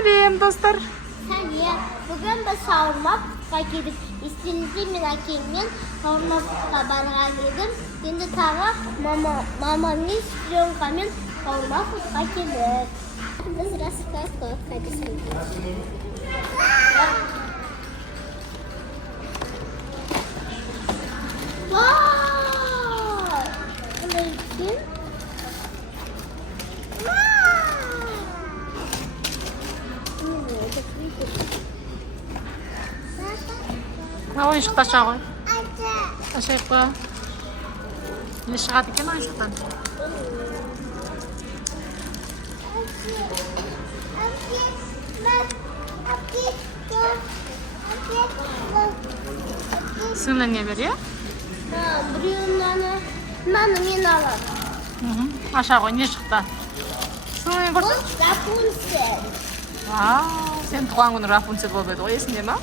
Сәлем, достар. Сәлем. Бүгін біз шаурмаға келдік. Естеріңізде мен әкеммен шаурмаға баруға келдім. Енді тағы мамамен сестренкамен шаурмаға келдік. Біз распаковка жасаймыз. Вау! Бұны екен? Ойыншықты аша ғой. Ашайық па. Не шығады екен ойыншықтан? Сіңліңе бер, е? Біреуін мынаны мен аламын. Аша ғой, не шықты? Сіңліңе көрсін? Бұл Рапунцель. Сен туған күні Рапунцель болып еді ғой, есіңде ма?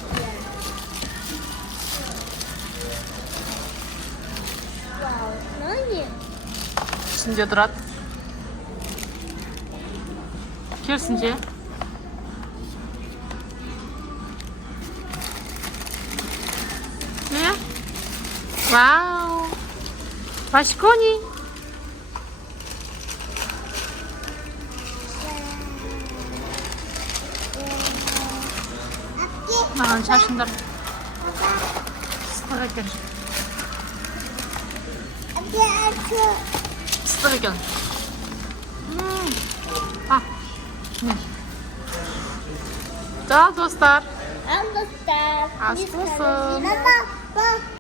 Вау, не? Ішінде тұрады. Керісінше. Не? Вау! Пашкони! Маған шашындар. Сылық екен. Сылық екен. Да, достар. Ал достар. Ас болсын. Мама,